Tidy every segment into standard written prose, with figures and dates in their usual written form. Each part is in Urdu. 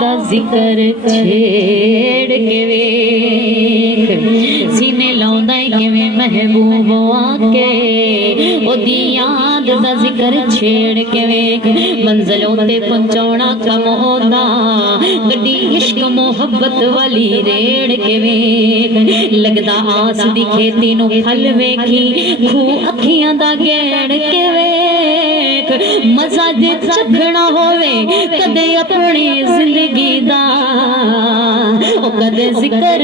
دا ذکر چھیڑ کے ویکھ سینے لاؤندا ہے کیویں محبوب آکے او دی یاد دا ذکر چھیڑ کے ویکھ منزلوں تے پہنچاونا کم ہوندا گڈی عشق محبت والی ریڑ کے ویکھ لگدا آس دی کھیتی نو پھل ویکھی کھو اکھیاں دا گیڑ کے ویکھ مزہ جے چکھنا ہووے کدے اپنی زندگی دا او کدے ذکر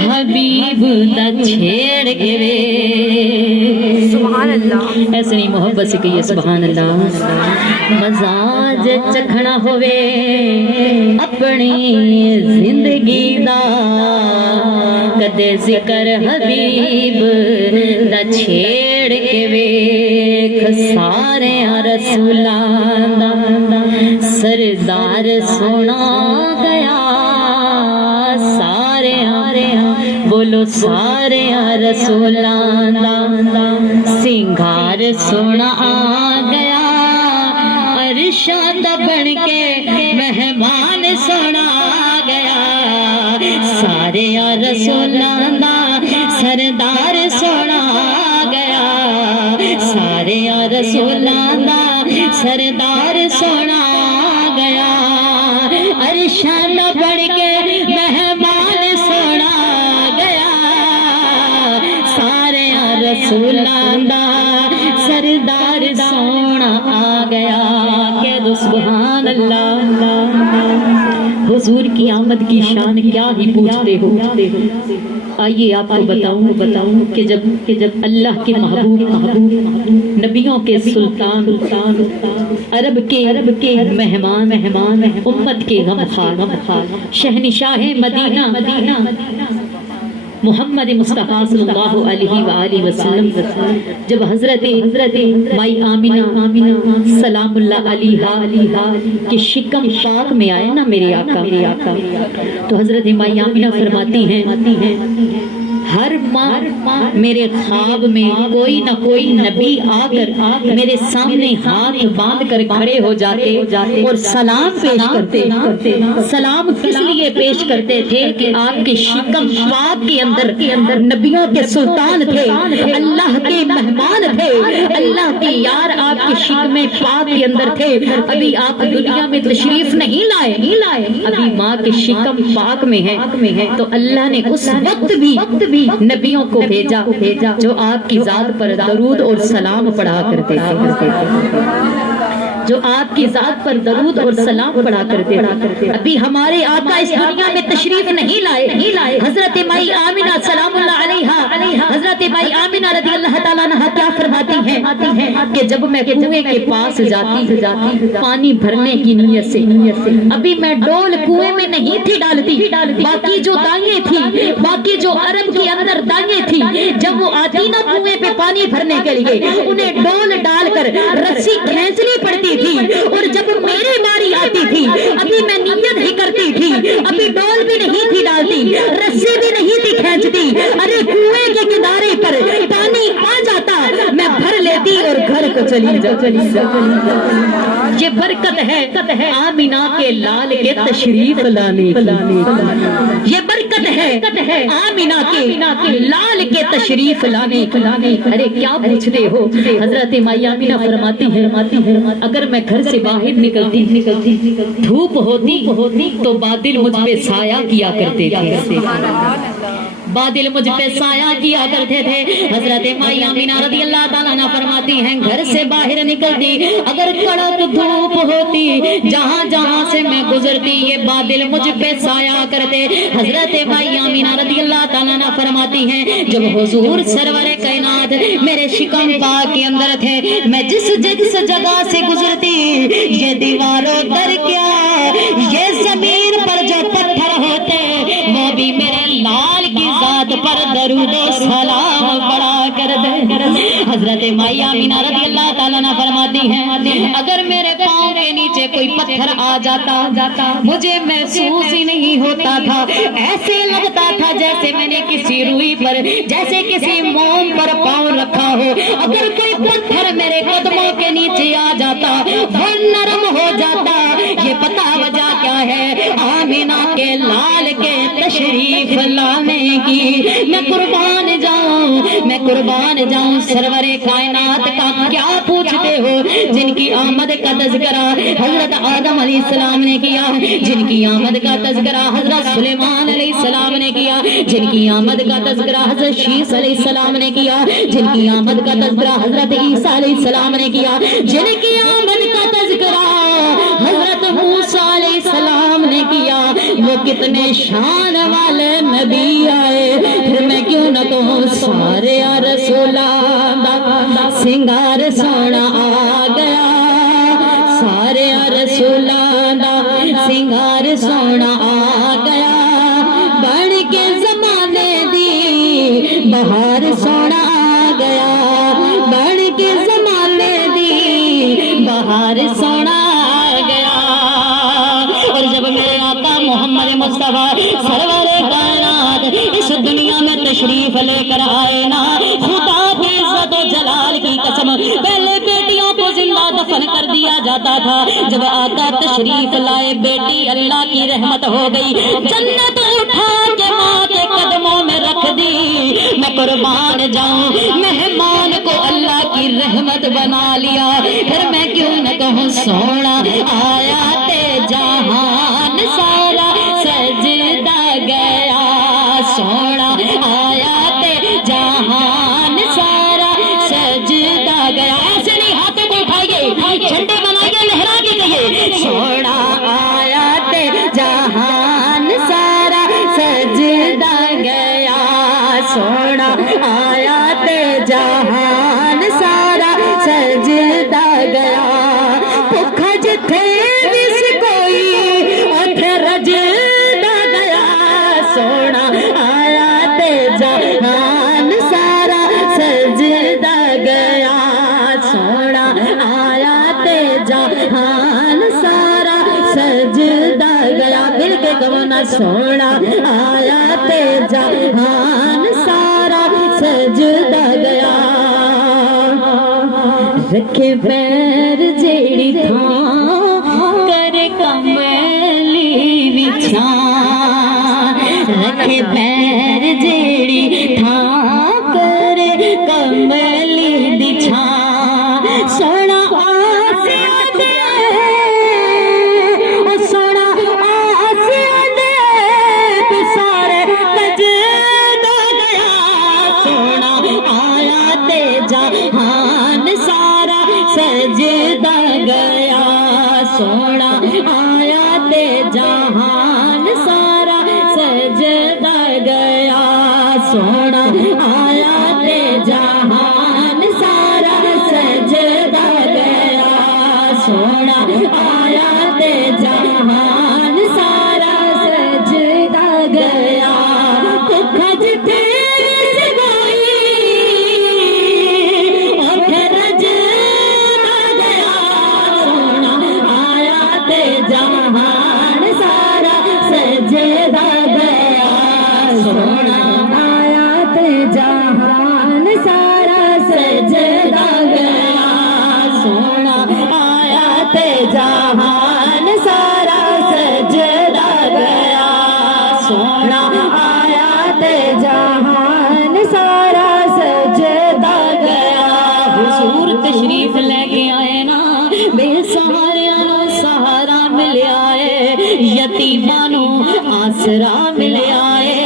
حبیب دا چھیڑ کے ویکھ سبحان اللہ ایسے نہیں محبت سے کہیے سبحان اللہ مزاج چکھنا ہوئے اپنی زندگی دا کدے ذکر حبیب دا چھیڑ کے ویکھ سارے رسولاں دا سردار سونا گیا سارے بولو سارے رسولاں دا سنگار سونا آ گیا ارشاد بن کے مہمان سونا آ گیا سارے رسولاں دا سردار سونا آ گیا سارے رسولاں دا سردار سونا آ گیا ارشاد بن کے مہمان سونا آ گیا سارے رسولاں دا سردار سونا آ گیا کہہ دو سبحان اللہ حضور کی آمد کی شان کیا ہی پوچھتے ہو آئیے آپ کو بتاؤں کہ جب اللہ کے محبوب نبیوں کے سلطان عرب کے مہمان امت کے غمخوار شہنشاہ مدینہ محمد مصطفیٰ صلی اللہ علیہ وآلہ وسلم جب حضرت مائی آمینہ سلام اللہ علیہا کے شکم پاک میں آئے نا میرے آقا تو حضرت مائی آمینہ فرماتی ہیں ہر ماہ میرے خواب میں کوئی نہ کوئی نبی آ کر میرے سامنے ہاتھ باندھ کر کھڑے ہو جاتے اور سلام پیش کرتے سلام کس لیے پیش کرتے تھے کہ آپ کے شکم پاک کے اندر نبیوں کے سلطان تھے اللہ کے مہمان تھے اللہ کے یار آپ کے شکم پاک کے اندر تھے ابھی آپ دنیا میں تشریف نہیں لائے ابھی ماں کے شکم پاک میں ہے تو اللہ نے اس وقت بھی نبیوں کو بھیجا جو آپ کی ذات پر درود اور سلام پڑھا کرتے تھے جو آپ کی ذات پر درود اور سلام پڑھا کرتے تھے ابھی ہمارے آقا اس دنیا میں تشریف نہیں لائے حضرت مائی آمینہ سلام اللہ علیہا حضرت مائی آمینہ رضی اللہ تعالیٰ عنہا کیا فرماتی ہیں کہ جب میں کنویں کے پاس جاتی پانی بھرنے کی نیت سے ابھی میں ڈول کنویں میں نہیں تھی ڈالتی باقی جو دائیں تھی باقی جو عرب کے اندر دائیں تھی جب وہ آتی نا کنویں پہ پانی بھرنے کے لیے انہیں ڈول ڈال کر رسی کھینچنی پڑتی تھی اور جب میری باری آتی تھی ابھی میں نیت ہی کرتی تھی ابھی ڈول بھی نہیں تھی ڈالتی رسی بھی نہیں تھی کھینچتی ارے کنویں کے کنارے پر پانی آ جاتا میں بھر لیتی اور گھر کو چلی جاتی یہ برکت ہے آمینہ کے لال کے تشریف لانے یہ برکت ہے آمینہ کے لال کے تشریف لانے ارے کیا پوچھتے ہو حضرت مائی آمینہ فرماتی ہے اگر میں گھر سے باہر نکلتی دھوپ ہوتی تو بادل مجھ پہ سایہ کیا کرتے تھے بادل مجھ پہ سایہ کیا کرتے تھے حضرت مائی آمینہ رضی اللہ تعالیٰ عنہ فرماتی ہیں گھر سے باہر نکلتی اگر کڑک دھوپ ہوتی جہاں سے میں گزرتی یہ بادل مجھ پہ سایہ کرتے حضرت مائی آمینہ رضی اللہ تعالیٰ عنہ فرماتی ہیں جب حضور سرور کائنات میرے شکم پاک کے اندر تھے میں جس جگہ سے گزرتی یہ دیواروں در کیا یہ زمین پر جو پتھر ہوتے وہ بھی میرے لال کی ذات پر درود و سلام پڑھا کر دے حضرت مائی آمینہ رضی اللہ تعالیٰ عنہ فرماتی ہیں اگر میرے پاؤں کے نیچے کوئی پتھر آ جاتا مجھے محسوس ہی نہیں ہوتا تھا ایسے لگتا تھا جیسے میں نے کسی روئی پر جیسے کسی موم پر پاؤں رکھا ہو اگر کوئی پتھر میرے قدموں کے نیچے آ جاتا وہ نرم ہو جاتا یہ پتہ وجہ کیا ہے کے لال کے تشریف لانے کی میں قربان جاؤں سرور کائنات کا کیا پوچھتے ہو؟ جن کی آمد کا تذکرہ حضرت آدم علیہ السلام نے کیا، جن کی آمد کا تذکرہ حضرت سلیمان علیہ السلام نے کیا، جن کی آمد کا تذکرہ حضرت شیس علیہ السلام نے کیا، جن کی آمد کا تذکرہ حضرت عیسیٰ علیہ السلام نے کیا، جن کی آمد کا تذکرہ حضرت موسیٰ علیہ السلام نے کیا، وہ کتنے شان والے نبی آئے، پھر میں کیوں نہ کہوں سارے رسولاں دا سنگار سونا آ گیا، سارے رسولاں دا سنگار سونا آ گیا، بڑھ کے زمانے دی بہار سونا آ گیا، بڑھ کے زمانے دی بہار سونا آ گیا۔ اور جب میرے آقا محمد مصطفیٰ سرور کائنات اس دنیا میں تشریف لے کر آئے نا، خدا کی عزت و جلال کی قسم پہلے بیٹیوں کو زندہ دفن کر دیا جاتا تھا، جب آقا تشریف لائے بیٹی اللہ کی رحمت ہو گئی، جنت اٹھا کے ماں کے قدموں میں رکھ دی۔ میں قربان جاؤں مہمان کو اللہ کی رحمت بنا لیا، پھر میں کیوں نہ کہوں سونا آیا تے جہان سارا سجدہ گیا، سونا آیا تے جہان سارا سجدہ گیا۔ ایسے نہیں ہاتھوں کو اٹھائیے، جھنڈے بنائیے، لہرا کے کہیے سونا آیا تے جہان سارا سجدہ گیا، سونا آیا تے جہان سارا سجدہ گیا۔ بھوکا جتھے وس کوئی اوتھے رجدا گیا، سونا آیا تے جہان سارا سجدہ گیا، سونا آیا تے جہان سارا سجدہ گیا۔ مل کے کہو نا سونا آیا تے جہان سارا سجدہ گیا۔ رکھے پیر جیڑی تھاں کرے کملی بچھان، رکھے پیر جیڑی تھاں کرے کملی بچھان، سونا آسیا دے، سونا آسیا دے سارے سجدہ گیا، سونا آیا تے جہان سارا سجدہ گیا، سونا آیا تے جہان سارا سجدہ گیا، سونا آیا تے جہان سارا سجدہ گیا، سونا آیا تے جہان سارا سجدہ گیا۔ بھوکا جتھے وس کوئی اوتھے رجدا گیا، سونا آیا تے جہان سارا سجدہ گیا، سونا آیا تے جہان سارا سجدہ گیا، سونا آیا تے جہان سارا سجدہ گیا، سونا آیا تے جہان سارا سجدہ گیا۔ حضور تشریف لے کے آئے نا، بے سہاریاں نو سہارا ملیا ہے، یتیماں نو آسرا ملیا ہے،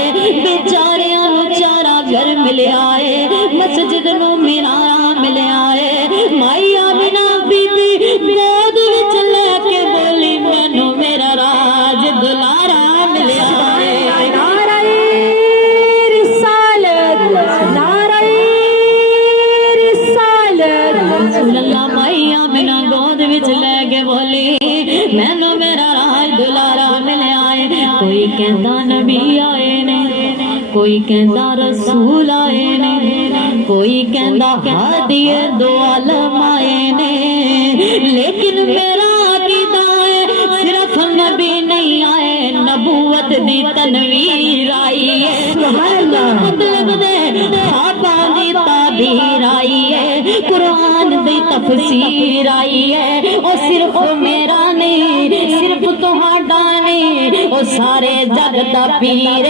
بیچاریاں نو چارا گھر ملیا ہے، مسجد نو مینارا ملیا ہے۔ مائی آمینہ بی بی گود وچ لے کے بولی مینوں میرا راج دلارا ملیا ہے۔ نعرہ رسالت، نعرہ رسالت، رسول اللہ مائی آمینہ گود وچ لے کے بولی مینوں میرا راج دلارا ملیا ہے۔ کوئی کہندا نبی آئے نے، کوئی کہندا رسول آئے نے، کوئی کہندا ہادی دو عالم آئے نے، لیکن میرا عقیدہ ہے صرف نبی نہیں آئے، نبوت دی تنویر آئی ہے، مطلب دے خواباں دی تعبیر آئی ہے، قرآن دی تفسیر آئی ہے، اور صرف میرا نہیں، صرف تہاڈا نہیں، اور سارے جگ دا پیر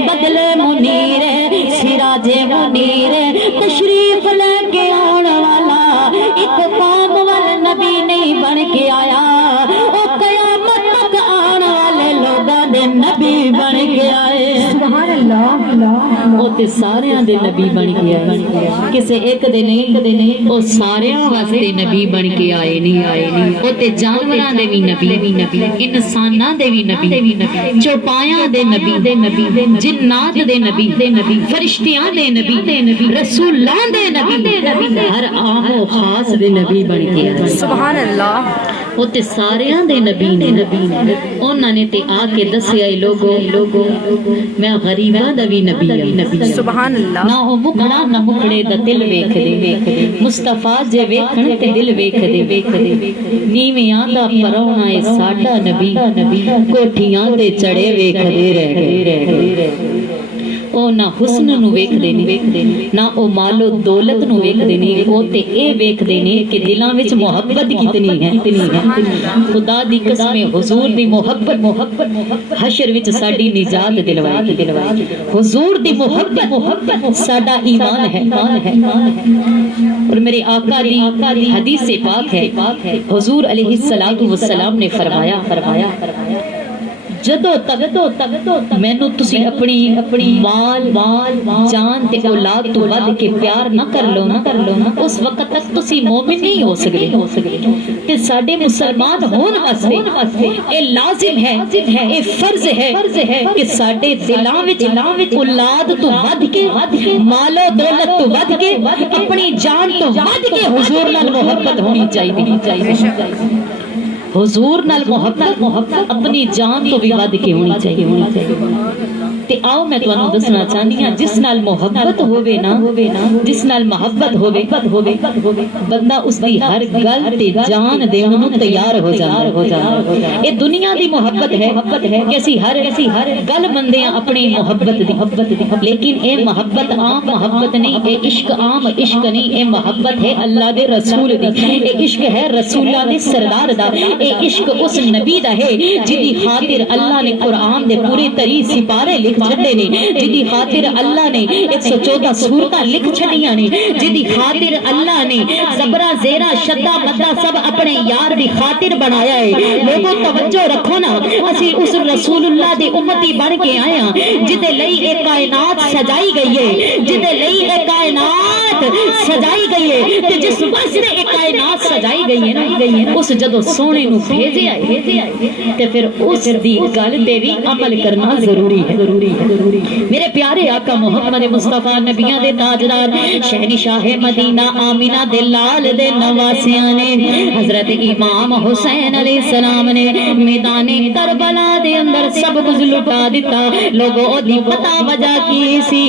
بدلے منیر سراج منیر تشریف لے کے آن والا ایک قوم وال نبی نہیں بن کے آیا او قیامت تک آن والے لوگاں دے نبی بن کے آئے سبحان اللہ او تے ساریاں دے نبی بن کے آئے کسے ایک دے نہیں او ساریاں واسطے نبی بن کے آئے نہیں او تے جانوراں دے وی نبی انساناں دے وی نبی چوپایاں دے نبی جنات دے نبی فرشتیاں دے نبی رسولاں دے نبی ہر عام و خاص دے نبی بن کے آئے سبحان اللہ وہ تے ساریاں دے نبی نے انہاں نے تے آ کے دسیا اے لوگو میں غریباں دا وی نبی سبحان اللہ نہ او مکڑا نہ مکڑے دا دل ویکھ دے مصطفیٰ جے ویکھن تے دل ویکھ دے نیویاں دا پرونا اے ساڈا نبی کوٹھیاں تے چڑھے ویکھ دے رہ او نہ حسن نو ویکھ دے نہ او مال و دولت نو ویکھ دے او تے اے ویکھ دے کہ دلاں وچ محبت کتنی ہے خدا دی قسم حضور دی محبت حشر وچ ساڈی نجات دلوائی حضور دی محبت ساڈا ایمان ہے اور میرے آقا دی حدیث پاک ہے حضور علیہ الصلوۃ والسلام نے فرمایا جدو تک مینوں تسی اپنی مال جان تے اولاد تو ود کے پیار نہ کر لو اس وقت تک تسی مومن نہیں ہو سکتے تے ساڈے مسلمان ہون واسطے اے لازم ہے اے فرض ہے کہ ساڈے دلاں وچ اولاد تو ود کے مال و دولت تو ود کے اپنی جان تو ود کے حضور نال محبت ہونی چاہیے حضور نال محبت اپنی جان تو بھی ود کے ہونی چاہیے تے آؤ میں تانوں دسنا چاہنی ہاں جس نال محبت ہووے نا جس نال محبت ہووے بندہ اس دی ہر گل تے جان دیون نوں تیار ہو جاندا اے دنیا دی محبت ہے کہ اسی ہر گل مندے ہاں اپنی محبت دی لیکن اے محبت عام محبت نہیں اے عشق عام عشق نہیں اے محبت ہے اللہ دے رسول دی اے عشق ہے رسولاں دے سردار دا اے عشق اس نبی دا ہے جدی خاطر اللہ نے قرآن دے پورے 30 سپارے لکھ چھڈے نے جدی خاطر اللہ نے 114 سورتاں لکھ چھڈیاں نے جدی خاطر اللہ نے زبرا زیرا شدہ مدہ سب اپنے یار دی خاطر بنایا ہے لوگوں توجہ رکھو نا اسی اس رسول اللہ دی امتی بن کے آئے ہیں جدے لئی ایک کائنات سجائی گئی ہے جدے لئی ایک کائنات سجائی گئی ہے تے جس واسطے ایک کائنات سجائی گئی ہے نا اس جدو سونے نو بھیجے آئے تے پھر اس دی گل تے بھی عمل کرنا ضروری ہے میرے پیارے آقا محمد مصطفیٰ نبیاں دے تاجدار شہنشاہ مدینہ آمینہ دے لال دے نواسیاں نے حضرت امام حسین علیہ السلام نے میدان کربلا دے اندر سب کچھ لٹا دیتا لوگوں دی پتہ وجہ کی سی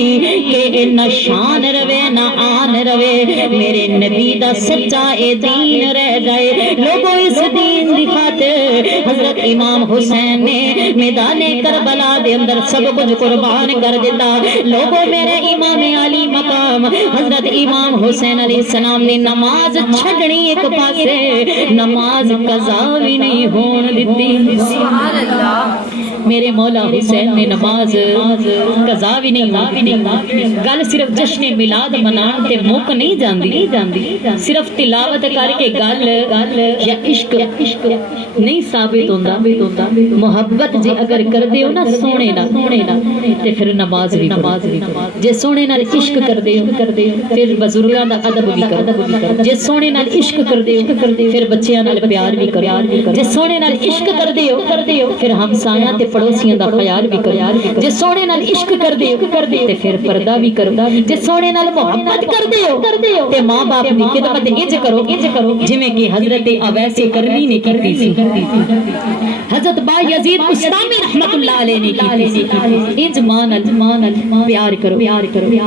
کہ نہ شان روے نہ آن روے میرے نبی دا سچا اے دین رہ جائے لوگوں اس دین دی خاطر حضرت امام حسین نے میدان کربلا دے اندر سب کچھ قربان کر دیتا لوگوں میرے امام علی مقام حضرت امام حسین علیہ السلام نے نماز چھڑنی ایک پاسے نماز قضا بھی نہیں ہون دیتی سبحان اللہ میرے مولا حسین نے نماز قضا بھی نہیں گل صرف جشن میلاد منان تے موک نہیں جاندی صرف تلاوت کر کے گل یا عشق نہیں ثابت ہوندا محبت جے اگر کر دیو نا سونے نا تے پھر نماز بھی جے سونے نال عشق کر دیو پھر بزرگاں دا ادب بھی کر جے سونے نال عشق کر دیو پھر بچیاں نال پیار بھی کر جے سونے نال عشق کر دیو پھر ہمسایاں تے پڑوسیاں دا خیال بھی کر جے سونے نال عشق کر دیو تے پھر پردہ بھی کرو جے سونے نال محبت کر دیو تے ماں باپ دی خدمت انج کرو جویں کہ حضرت اویس کرنی نے کیتی سی حضرت با یزید بستامی رحمت اللہ علیہ نے کیتی سی انج ماں نال پیار کرو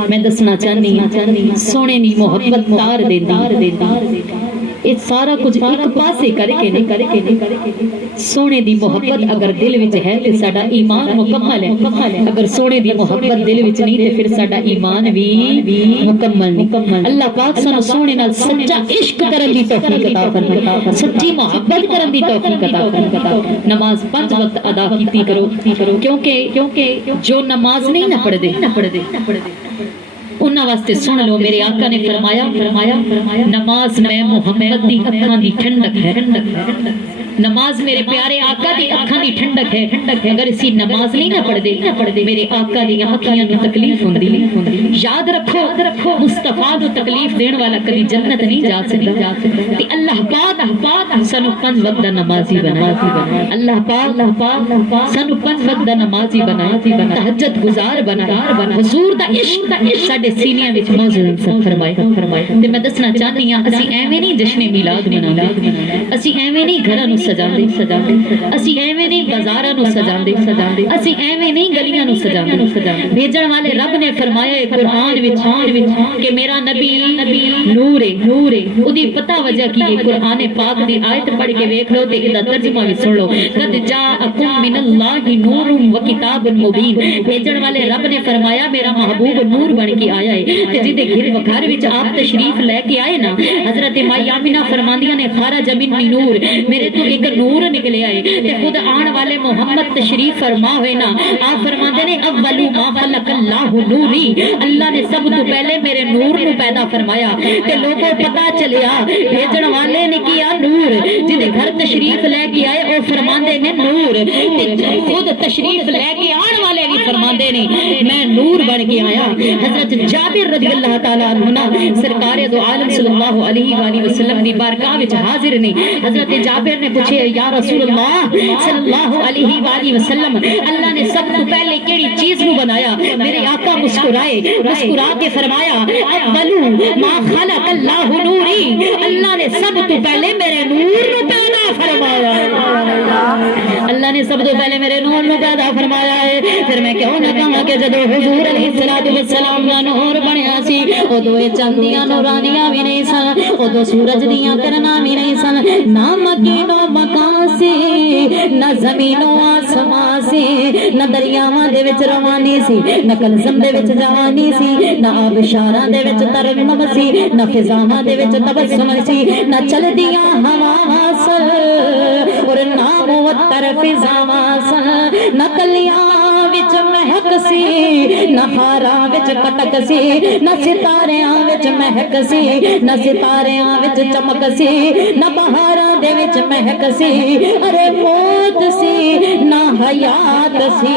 میں دسنا چاہنی سونے دی محبت تار دیندی یہ سارا کچھ ایک پاسے کر کے سونے دی محبت اگر دل وچ ہے تے ساڈا ایمان مکمل ہے اگر سونے دی محبت دل وچ نہیں تے پھر ساڈا ایمان بھی مکمل نہیں اللہ پاک سانو سونے نال سچا عشق کرن دی توفیق عطا فرمائے سچی محبت کرن دی توفیق عطا فرمائے نماز 5 وقت ادا کیتی کرو کیونکہ جو نماز نہیں نہ پڑھ دے انہاں واسطے سن لو میرے آقا نے فرمایا نماز میں محمد دی اکھاں دی ٹھنڈک ہے نماز میرے پیارے آقا دی اکھاں دی ٹھنڈک ہے اگر اسی نماز نہیں نہ پڑھ دے میرے آقا دی اکھیاں نوں تکلیف ہوندی یاد رکھو مصطفیٰ نوں تکلیف دین والا کبھی جنت نہیں جا سکتا تے اللہ پاک سانو 5 وقت دا نمازی بنا اللہ پاک سانو 5 وقت دا نمازی بنا تہجد گزار بنا حضور دا عشق ساڈے سینیاں وچ موجود فرمائے تے میں دسنا چاہنی ہاں اسی ایویں نہیں جشن میلاد مناندے اسی ایویں نہیں گھراں نوں سجاندے اسی ایویں نہیں بازاراں نوں سجاندے اسی ایویں نہیں گلیاں نوں سجاندے بھیجن والے رب نے فرمایا ہے قرآن وچ کہ میرا نبی نور ہے اودی پتہ وجہ کی ہے قرآن پاک دی آیت پڑھ کے ویکھ لو تے ادا ترجمہ وی سن لو قد جاءکم من اللہ نور و کتاب مبین بھیجن والے رب نے فرمایا میرا محبوب نور بن کے آیا ہے تے جدے گھر وچ آپ تشریف لے کے آئے نا حضرت مائی آمینہ فرماندیاں نے خارج من نور میرے تو ایک نور نکلے آئے تے خود آن والے محمد تشریف فرما ہوئے نا آپ فرماندے نے اولو ما خلق اللہ نوری اللہ نے سب تو پہلے میرے نور نو پیدا فرمایا تے لوگوں پتہ چلیا بھیجن والے نے کیا نور جدے گھر تشریف لے کے آئے او فرماندے نے نور تے خود تشریف لے کے آن والے بھی فرماندے نے میں نور بن کے آیا حضرت جابر رضی اللہ تعالی عنہ سرکار دو عالم صلی اللہ علیہ وآلہ وسلم دی بارگاہ وچ حاضر نے حضرت جابر نے پوچھے یا رسول اللہ صلی اللہ علیہ وآلہ وسلم اللہ نے سب تو پہلے کیڑی چیز نو بنایا میرے آقا مسکرا کے فرمایا اولو ما خلق اللہ نوری اللہ نے سب تو پہلے میرے نور نو پیدا فرمایا اللہ نے سب تو پہلے میرے نور نو پیدا فرمایا ہے پھر میں کیوں نہ کہاں کہ جدو حضور علیہ السلام دا نور بنیا سی ادو اے چاندیاں نورانیاں بھی نہیں سن ادو سورج دیاں کرنا بھی نہیں سن نہ مکین و مکان سے نہ زمین و آسمان سے نہ دریاواں دے وچ روانی سی نہ کلزم دے وچ جوانی سی نہ آبشاراں دے وچ ترنم سی نہ فضاواں دے وچ تبسم سی نہ چلدیاں ہواواں سن اور نہ معطر فضاواں سن نہ کلیاں وچ مہک سی نہ ہاراں وچ کٹک سی نہ ستاریاں وچ مہک سی نہ ستاریاں وچ چمک سی نہ بہاراں دے وچ مہک سی ارے موت سی نہ حیات سی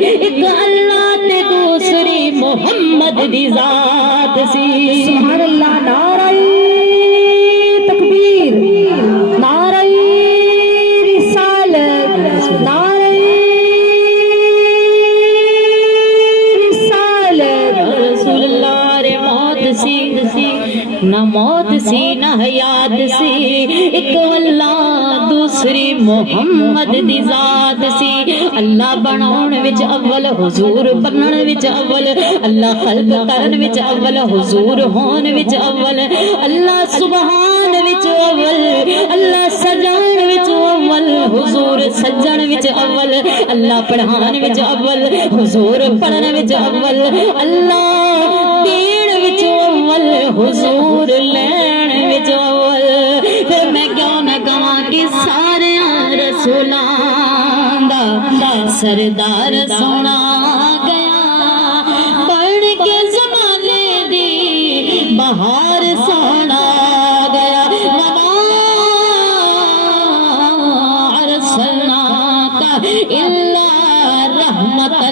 ایک اللہ تے دوسری محمد دی ذات سی سبحان اللہ نعرہ تکبیر نعرہ رسالت نعرہ رسالت رسول اللہ رے موت سی نہ موت سی نہ حیات سی ایک اللہ دوسری محمد دی ذات سی اللہ بناون وچ اول حضور بنن وچ اول اللہ خلق کرن وچ اول حضور ہون وچ اول اللہ سبحان وچ اول اللہ سجان وچ اول حضور سجن وچ اول اللہ پڑھان وچ اول حضور پڑھن وچ اول اللہ دین وچ اول حضور لین وچ اول پھر میں کیوں نہ کہاں کہ سارے رسولاں دا سردار سونا گیا بن کے زمانے دی بہار سونا گیا وما ارسلناک الا رحمۃ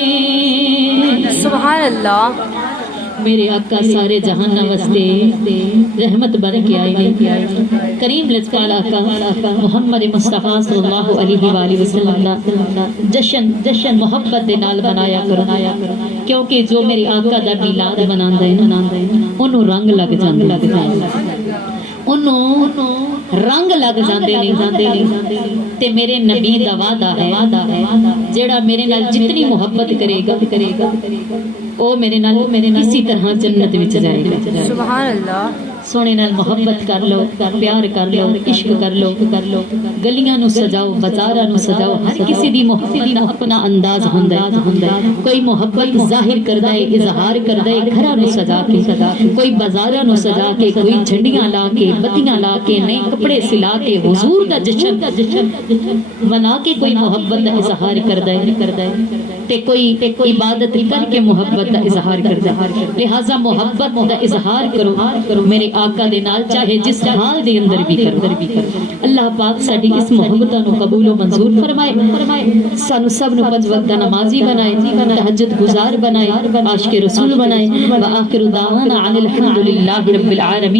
للعالمین سبحان اللہ میرے آقا سارے جہان واسطے رحمت بن کے آئے کریم لجپال آقا محمد مصطفیٰ صلی اللہ علیہ وآلہ وسلم دا جشن محبت دے نال بنایا کرو کیونکہ جو میرے آقا دا میلاد مناندا ہے انہوں رنگ لگ جاندا انہوں رنگ لگ جاندے نہیں تے میرے نبی دا وعدہ ہے جیڑا میرے نال جتنی محبت کرے گا او میرے نال اسی طرح جنت وچ جائے گا سبحان اللہ سونے نال محبت کر لو پیار کر لو عشق کر لو گلیاں نو سجاؤ بازاراں نو سجاؤ ہر کسی دی محبت دا اپنا انداز ہوندا ہے کوئی محبت ظاہر کردا ہے اظہار کردا ہے گھراں نو سجا کے کوئی بازاراں نو سجا کے کوئی جھنڈیاں لا کے بتیاں لا کے نئے کپڑے سلا کے حضور دا جشن منا کے کوئی محبت دا اظہار کردا ہے تے کوئی عبادت کر کے محبت دا اظہار کردا ہے لہذا محبت دا اظہار کرو میرے آقا دے نال چاہے جس حال دے اندر بھی کرو اللہ پاک ساڈی اس محبت نو قبول و منظور فرمائے سانو سب نو پنج وقت دا نمازی بنائے تہجد گزار بنائے عاشق رسول بنائے وآخر دعوانا عن الحمد للہ رب العالمین